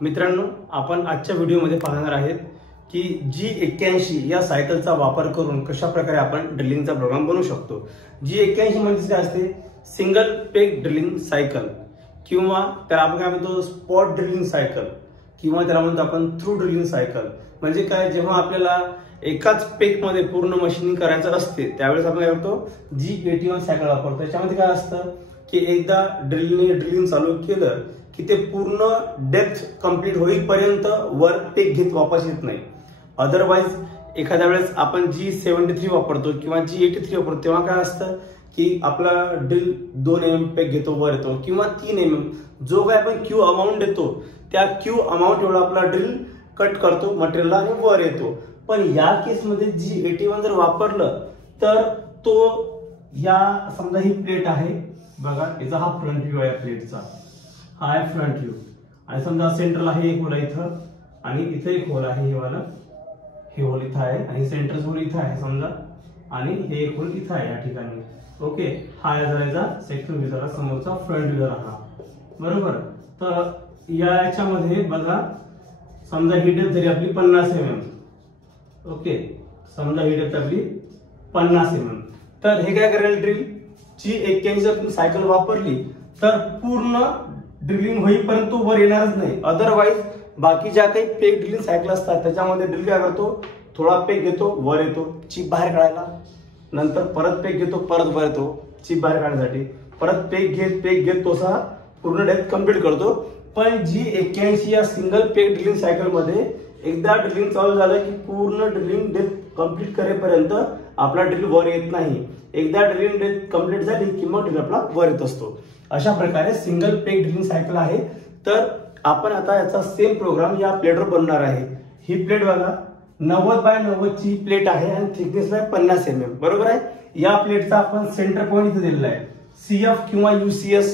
मित्रांनो, आपण आजच्या व्हिडिओमध्ये पाहणार आहेत की G81 या सायकलचा वापर करून कशा प्रकारे आपण ड्रिलिंगचा प्रोग्राम बनवू शकतो। G81 म्हणजे काय असते? सिंगल पेग ड्रिलिंग सायकल किंवा त्याला आपण काय म्हणतो स्पॉट ड्रिलिंग सायकल किंवा त्याला म्हणतो आपण थ्रू ड्रिलिंग सायकल। म्हणजे काय, जेव्हा आपल्याला एकाच पेग मध्ये पूर्ण मशीनिंग करायचं असते त्यावेळेस आपण काय करतो G81 सायकल वापरतो। त्याच्यामध्ये काय असतं की एकदा ड्रिलिंग चालू केलं की ते पूर्ण डेप्थ कंप्लीट होईपर्यंत वर पेग घेत वापस येत नाही। अदरवाइज एखाद्या वेळेस आपण G73 वापरतो किंवा G83 वापरतो तेव्हा काय असतं की आपला ड्रिल 2 mm पेग घेतो वर येतो किंवा 3 mm, जो काय आपण क्यू अमाउंट देतो त्या क्यू अमाउंट एवढा आपला ड्रिल कट करतो मटेरियलला आणि वर येतो। पण या केस मध्ये G81 जर वापरलं तर तो या समजा ही प्लेट आहे बघा, याचा हा फ्रंट व्ह्यू आहे प्लेटचा, हा आहे फ्रंट व्ह्यू आणि समजा सेंटरला हे एक होल आहे इथं आणि इथे एक होल आहे, हे होल इथं आहे आणि सेंटर होल इथं आहे समजा आणि हे एक होल इथं आहे या ठिकाणी। ओके, हा झाला सेक्शन व्ह्यू झाला, समोरचा फ्रंट व्ह्यू झाला हा, बरोबर। तर याच्यामध्ये बघा समजा ही डेप्थ जरी आपली 50 mm, ओके, समजा ही डेप्थ आपली 50 mm, तर हे काय करेल ड्रिल G81 जर तुम्ही सायकल वापरली तर पूर्ण ड्रिलिंग होईपर्यंत वर येणारच नाही। अदरवाइज बाकी ज्या काही पेग ड्रिलिंग सायकल असतात त्याच्यामध्ये ड्रिल काय करतो, थोडा पेग घेतो वर येतो चिप बाहेर काढायला, नंतर परत पेग घेतो परत वर येतो चिप बाहेर काढण्यासाठी, परत पेग घेत तो असा पूर्ण डेप्थ कंप्लीट करतो। पण G81 या सिंगल पेग ड्रिलिंग सायकल मध्ये एकदा ड्रिलिंग चालू झालं की पूर्ण ड्रिलिंग डेप्थ कंप्लीट करेपर्यंत आपला ड्रिल वर येत नाही। एकदा ड्रिलिंग डेप्थ कंप्लीट झाली की मग ड्रिल आपला वर येत असतो। अशा प्रकारे सिंगल पेग ड्रिलिंग सायकल आहे। तर आपण आता याचा सेम प्रोग्राम या प्लेटवर बनवणार आहे। ही प्लेट बघा 90 बाय 90 ची प्लेट आहे आणि थिकनेस आहे 50 mm, बरोबर आहे। या प्लेटचा आपण सेंटर पॉइंट इथे दिलेला आहे CF किंवा UCS,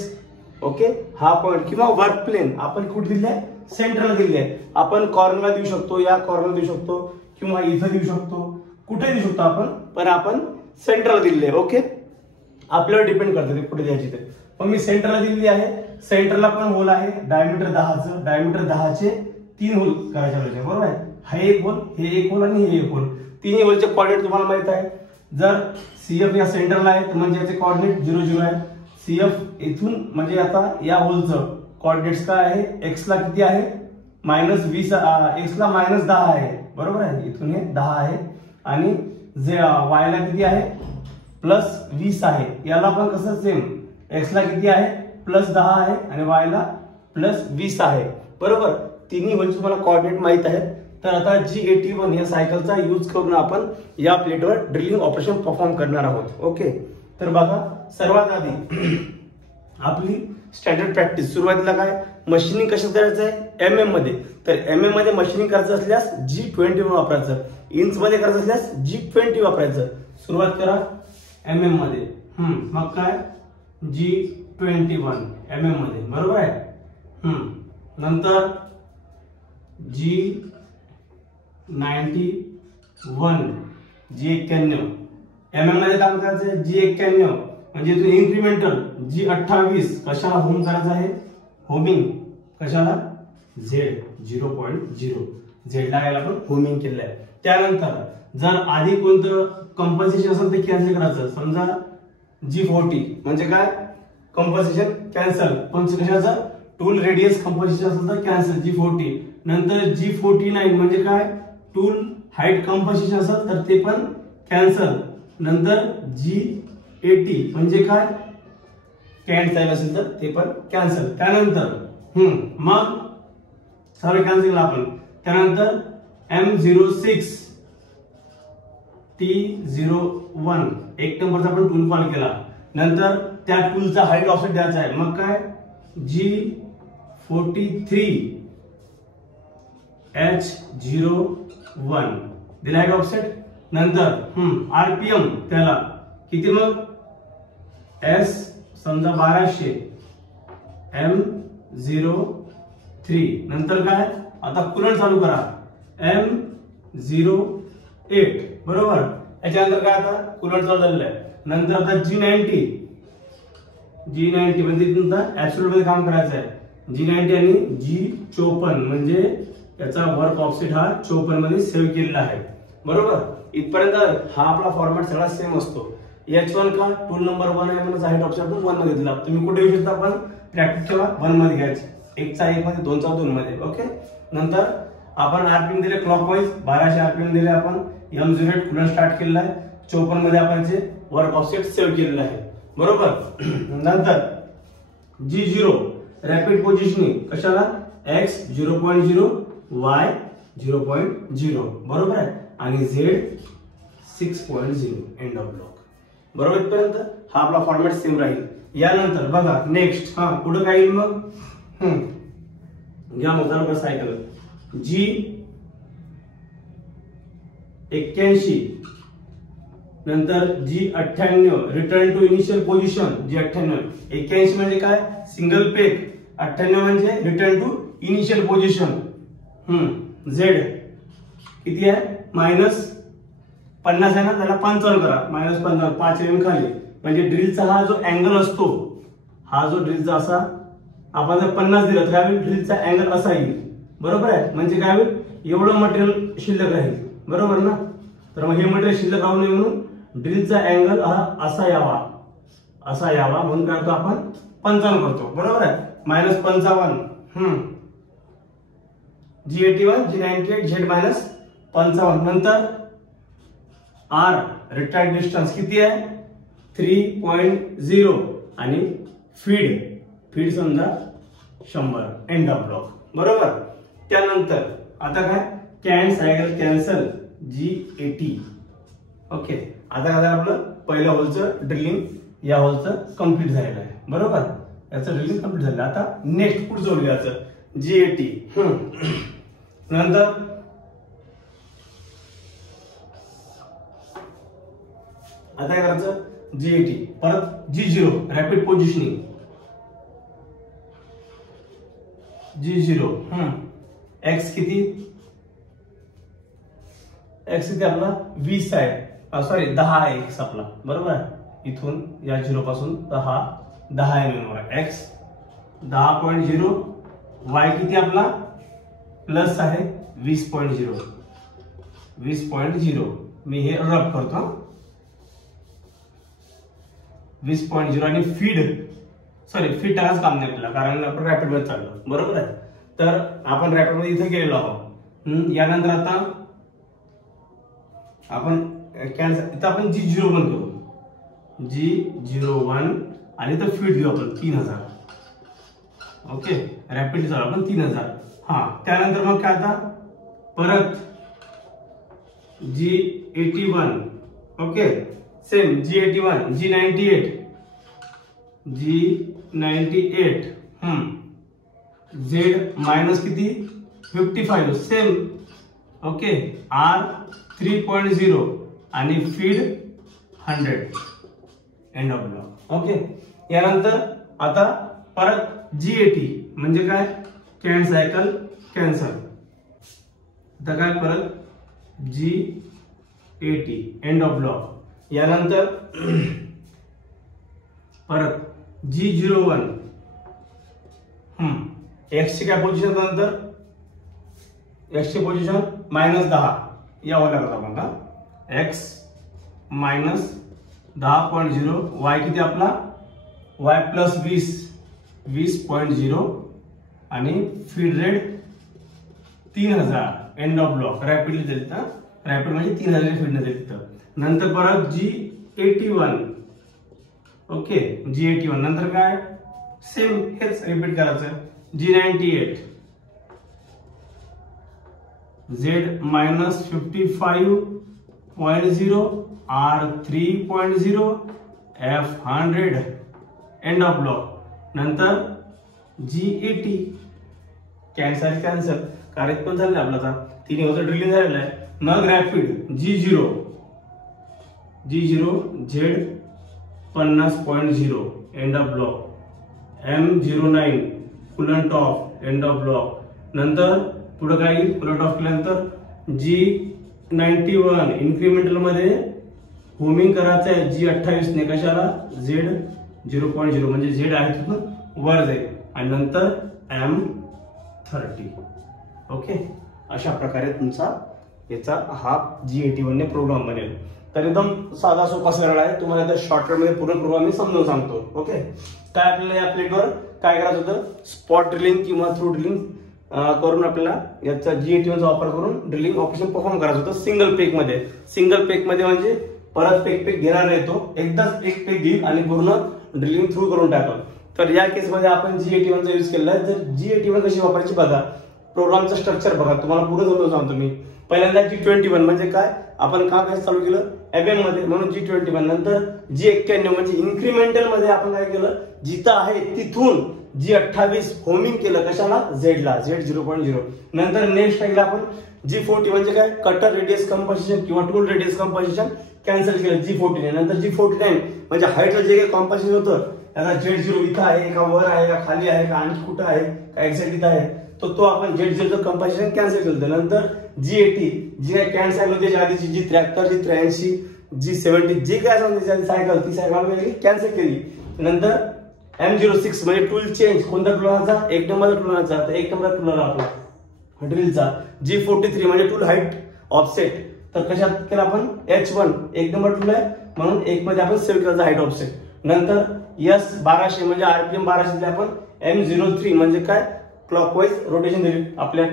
ओके, हा पॉइंट किंवा वर्क प्लेन आपण कुठे दिले आहे, सेंटरला दिले आहे। आपण कॉर्नरला देऊ शकतो, या कॉर्नरला देऊ शकतो किंवा इथे देऊ शकतो, कुठे देऊ शकतो आपण, पण आपण सेंटरला दिले आहे। ओके, आपल्यावर डिपेंड करते ते कुठे द्यायची ते, पण मी सेंटरला दिलेली आहे। सेंटरला पण होल आहे डायमीटर 10चं, डायमीटर 10चे 3 होल करायचे आहे, बरोबर आहे। हा एक होल, हे एक होल आणि हे एक होल, तिन्ही होलचे कोऑर्डिनेट तुम्हाला माहित आहे। जर CF या सेंटरला आहे तर म्हणजे याचे कोऑर्डिनेट 0 0 आहे। CF इथून म्हणजे आता या होलचं कोऑर्डिनेट्स काय आहे, x ला किती आहे -20, x ला -10 आहे, बरोबर आहे, इथून हे 10 आहे आणि y ला किती आहे +20 आहे। याला पण कसं सेम, x ला किती आहे +10 आहे आणि y ला +20 आहे, बरोबर। तिन्ही होल तुम्हाला कोऑर्डिनेट माहित आहे। तर आता G81 या सायकलचा यूज करून आपण या प्लेटवर ड्रिलिंग ऑपरेशन परफॉर्म करणार आहोत। ओके, तर बघा सर्वात आधी आपली स्टँडर्ड प्रॅक्टिस, सुरुवातीला काय मशीनिंग कशा करायचं आहे mm मध्ये, तर mm मध्ये मशीनिंग करायचं असल्यास G21 वापरायचं, इंच मध्ये करायचं असल्यास G20 वापरायचं। सुरुवात करा mm मध्ये, मग काय G21 mm मध्ये, बरोबर आहे। नंतर G91 G91 mm मध्ये काम करायचं, G91 म्हणजे तो इन्क्रिमेंटल, G28 कशाला होम करायचं आहे, होमिंग कशाला Z0.0, Z ला याला पण होमिंग केलेलं आहे। त्यानंतर जर आधी कोणतं कंपन्सेशन असेल ते कॅन्सल करायचं, समजा G40 म्हणजे काय कंपन्सेशन कॅन्सल, पण कशाचं टूल रेडियस कंपन्सेशन असेल तर कॅन्सल G40। नंतर G49 म्हणजे काय टूल हाईट कंपन्सेशन असेल तर ते पण कॅन्सल। नंतर G80 म्हणजे काय कॅन्ट साईज असेल तर ते पण कॅन्सल। त्यानंतर मग सर्व कॅन्सल केला आपण। त्यानंतर M06 T01 एक नंबरचा आपण टूल कॉल केला, नंतर त्या टूलचा हाईट ऑफसेट द्यायचा आहे, मग काय G43 H01 दिला हाईट ऑफसेट। नंतर RPM त्याला किती, मग S समजा 1200 M03, नंतर काय आता कुलंट चालू करा M08, बरोबर। याच्यानंतर काय आता कुलंट चालू झालेलं आहे। नंतर आता G90 म्हणजे तुमचा ऍब्सोल्यूट मध्ये काम करायचं आहे, G90 आणि G54 म्हणजे याचा वर्क ऑफसेट हा 54 मध्ये सेव्ह केलेला आहे. बरोबर, इथपर्यंत हा आपला फॉर्मॅट सगळा सेम असतो. H1 का टूल नंबर 1 आहे म्हणून हाईट ऑफसेट आपण 1 मध्ये दिला. तुम्ही कुठे घेऊ शकता, पण प्रॅक्टिस ठेवा 1 मध्ये घ्यायचे, 1 चा 1 मध्ये, 2 चा 2 मध्ये. ओके, नंतर आपण आरपीएम दिले क्लॉकवाईज 1200 आरपीएम दिले. आपण M08 कूलंट स्टार्ट केलेला आहे. 54 मध्ये आपण वर्क ऑफसेट सेव्ह केलेला आहे. बरोबर, नंतर G0 रॅपिड पोझिशनिंग कशाला, X 0.0 Y 0.0 बरोबर आहे, आणि Z 6.0 एंड ऑफ ब्लॉक. बरोबर, इथपर्यंत हा आपला फॉर्मॅट सेम राहील. यानंतर बघा नेक्स्ट, हा पुढे काय येईल मग, घ्या मग सायकल G81 नंतर G98 return to initial position. G98 81 म्हणजे काय, सिंगल पेग. 98 म्हणजे return to initial position. Z किती आहे, -50 आहे ना, त्याला 55 करा, -50 5 mm खाली. म्हणजे ड्रिलचा हा जो अँगल असतो, हा जो ड्रिलचा असा आपण जर 50 दिलं तर काय होईल, ड्रिलचा अँगल असा येईल. बरोबर आहे, म्हणजे काय होईल, एवढं मटेरियल शिल्लक राहील. बरोबर ना, तर मग हे मटेरियल शिल्लक राहू नये म्हणून ड्रिलचा अँगल हा असा यावा म्हणून काय करतो आपण 55 करतो. बरोबर आहे, -55. G81 G98 Z -55. नंतर R रिटायर्ड डिस्टन्स किती आहे, 3.0 आणि फीड समजा 100 एंड ऑफ ब्लॉक. बरोबर, त्यानंतर आता काय, can cycle cancel G80. Okay, आता काय आपलं पहिल्या होलचं ड्रिलिंग या होलचं कंप्लीट झालेलं आहे. बरोबर, याचं ड्रिलिंग कंप्लीट झालं. आता नेक्स्ट पुढचं होईल याचं G80. नंतर आता काय करायचं, G80 परत G0 rapid positioning. G0 X किती, आपला 20 आहे, सॉरी 10 आहे X आपला. बरोबर आहे, इथून या 0 पासून 10 mm वर आहे. X 10.0, Y किती आपला प्लस आहे 20.0. मी हे रब करतो, 20.0 आणि फीड टाकाच काम नाही आपल्याला, कारण आपण रॅपिड मध्ये चाललो. बरोबर आहे, तर आपण रॅपिड मध्ये इथे गेलेलो आहोत. यानंतर आता आपण इथं आपण G01 करू, G01 आणि इथं फीड घेऊ आपण 3000. ओके, रॅपिड चालू आपण 3000. त्यानंतर मग काय, आता परत G81. Okay, same G81 G98 Z minus किती 55 सेम. ओके, R 3.0 आणि feed 100 end of block. Okay, यानंतर आता परत G80 म्हणजे काय, कॅन सायकल कॅन्सल. आता काय परत G80 एंड ऑफ ब्लॉक. यानंतर परत G01 X ची काय पोझिशन, नंतर X ची पोझिशन -10 या वाला करतो आपण का, X -10.0, Y किती आपला Y +20 20.0 आणि feed rate 3000 end of block. Rapidly देईल ना, रॅपिड म्हणजे 3000 फीड न देईल. नंतर परत G81. ओके, G81 नंतर काय, सेम हेच रिपीट करायचं. G98 Z -55.0 R 3.0 F 100 end of block. नंतर G80 कॅन्सल कार्य पण झालं आपलं, आता 3 होतं ड्रिलिंग झालेलं आहे. मग rapid G0 Z 50.0 end of block. M09 coolant of end of block. नंतर पुढे काय येईल, कूलंट ऑफ केल्यानंतर G91 इन्क्रिमेंटल मध्ये होमिंग करायचं आहे G28 ने, कशाला Z 0.0 म्हणजे Z आहे तिथून वर जाईल. आणि नंतर M30. ओके, अशा प्रकारे तुमचा याचा हा G81 ने प्रोग्राम बनेल. तर एकदम साधा सोपा सरळ आहे. तुम्हाला आता शॉर्टकट मध्ये पूर्ण प्रोग्राम मी समजावून सांगतो. ओके, काय आपल्याला या प्लेटवर काय करायचं होतं, स्पॉट ड्रिलिंग किंवा थ्रू ड्रिलिंग करून आपल्याला याचा G81 चा वापर करून ड्रिलिंग ऑपरेशन परफॉर्म करायचं होतं सिंगल पेक मध्ये. सिंगल पेक मध्ये म्हणजे परत पेक घेणार नाही, तो एकदाच एक पेक घेईल आणि पूर्ण ड्रिलिंग थ्रू करून टाकल. तर या केस मध्ये आपण G81 चा यूज केलेला आहे. तर G81 कशी वापरायची बघा, प्रोग्रामचं स्ट्रक्चर बघा, तुम्हाला पूर्ण समजून सांगतो मी. पहिल्यांदा G21 म्हणजे काय, आपण काम काय चालू केलं एबएम मध्ये, म्हणून G21. नंतर G91 म्हणजे इन्क्रिमेंटल मध्ये आपण काय केलं, जिथं आहे तिथून G28 होमिंग केलं, कशाला, झेडला, Z0.0. नंतर नेक्स्ट टाइमला आपण G40 म्हणजे काय, कटर रेडियस कंपोजिशन किंवा टूल रेडियस कंपोजिशन कॅन्सल केलं G49. नंतर G49 म्हणजे हाईटला जे काही कॉम्पोजिशन होतं, त्याचा Z0 इथं आहे का, वर आहे का, खाली आहे का, आणखी कुठं आहे का, एक्झॅक्ट इथं आहे, तो आपण Z0 कंपोजिशन कॅन्सल केलं. नंतर G80 जी काय कॅन्सल होती त्याच्या आधीची G73, G83, G70 जी काय सायकल, ती सायकल कॅन्सल केली. नंतर M06 म्हणजे टूल चेंज, कोणत्या टूलचा, एक नंबरचा टूलचा, तर एक नंबर टूल आपला ड्रिलचा. G43 म्हणजे टूल हाईट ऑफसेट, तर कशात केलं आपण, H1 एक नंबर टूल आहे म्हणून एक मध्ये आपण सेव्ह केलं हाईट ऑफसेट. नंतर S1200 म्हणजे RPM 1200 आपण M03 म्हणजे काय, क्लॉकवाईज रोटेशन दिली आपल्या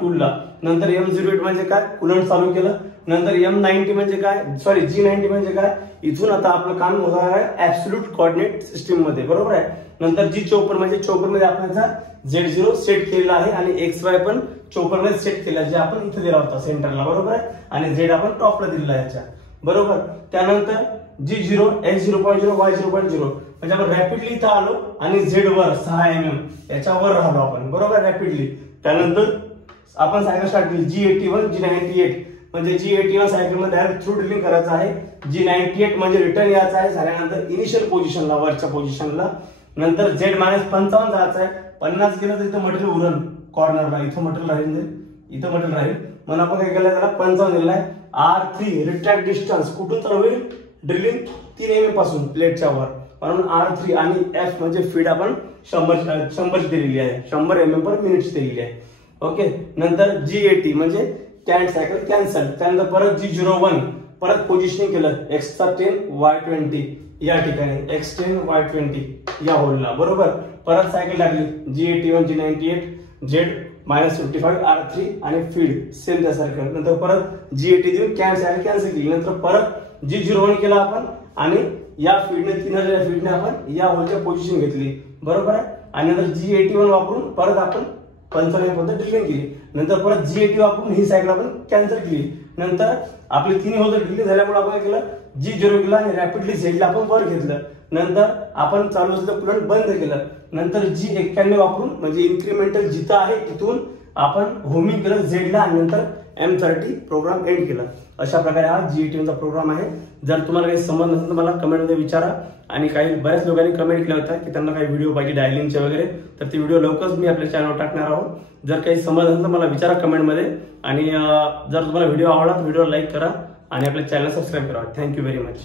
टूलला. नंतर M08 म्हणजे काय, कुलंट चालू केलं. नंतर M90 म्हणजे काय, सॉरी G90 म्हणजे काय, इथून आता आपलं काम होणार आहे ऍब्सोल्यूट कोऑर्डिनेट सिस्टीम मध्ये, बरोबर आहे. नंतर G54 म्हणजे 54 मध्ये आपण Z0 सेट केलेला आहे आणि XY पण 54 मध्ये सेट केला, जे आपण इथे दिला होता सेंटरला, बरोबर आहे. आणि Z आपण टॉपला दिलेला आहे याच्या, बरोबर. त्यानंतर G0, H0.0, Y0.0 म्हणजे आपण रॅपिडली इथं आलो आणि Z वर 6 mm याच्यावर राहिलो आपण, बरोबर, रॅपिडली. त्यानंतर आपण सायकल स्टार्ट केली G81, G98 म्हणजे G81 सायकल मध्ये डायरेक्ट थ्रू ड्रिलिंग करायचं आहे. G98 म्हणजे रिटर्न यायचं आहे झाल्यानंतर इनिशियल पोझिशनला, वरच्या पोझिशनला. नंतर Z-55 जायचं आहे, 50 गेलं तर इथं मटेरियल उरण कॉर्नरला, इथं मटेरियल राहील, इथं मटेरियल राहील, म्हणून आपण काय केलं, त्याला 55 दिलेला आहे. R3 रिट्रॅक्ट डिस्टन्स कुठून चालू होईल, ड्रिलिंग 3 mm पासून प्लेटच्या वर, म्हणून R3. आणि F म्हणजे फीड आपण 100 दिलेली आहे, 100 mm/min दिलेली आहे. ओके, नंतर G80 म्हणजे कॅन्ट सायकल कॅन्सल. त्यानंतर परत G01 परत पोझिशनिंग केलं, X10 Y20 या ठिकाणी, X10 Y20 या होलला, बरोबर. परत सायकल टाकली G81, G98, Z-55 R3 आणि फीड सेम त्यासारखं. नंतर परत G80 देऊन कॅन्ट सायकल कॅन्सल केली. नंतर परत G01 केला आपण आणि या फीडने 3000 फीडने आपण या होलच्या पोझिशन घेतली, बरोबर आहे. आणि नंतर G81 वापरून परत आपण 55 पद्धत ड्रिलिंग केली. नंतर परत G80 वापरून ही सायकल आपण कॅन्सल केली. नंतर आपली 3 होल ड्रिलिंग झाल्यामुळे आपण काय केलं, G0 केला आणि रॅपिडली झेडला आपण वर घेतलं. नंतर आपण चालू असलेलं कुलंट बंद केलं. नंतर G91 वापरून म्हणजे इन्क्रिमेंटल जिथं आहे तिथून आपण होमिंग केलं झेडला आणि नंतर M30 प्रोग्राम एंड केला. अशा प्रकारे हा G81 चा प्रोग्राम आहे. जर तुम्हाला काही समज नसेल तर मला कमेंट मध्ये विचारा. आणि काही बऱ्याच लोकांनी कमेंट केला होता की त्यांना काही व्हिडिओ पाहिजे डायलिंगचे वगैरे, तर ते व्हिडिओ लवकरच मी आपल्या चॅनलवर टाकणार आहोत. जर काही समज नसेल तर मला विचारा कमेंट मध्ये. आणि जर तुम्हाला व्हिडिओ आवडला तर व्हिडिओ लाईक करा आणि आपल्या चॅनल सबस्क्राईब करा. Thank you very much.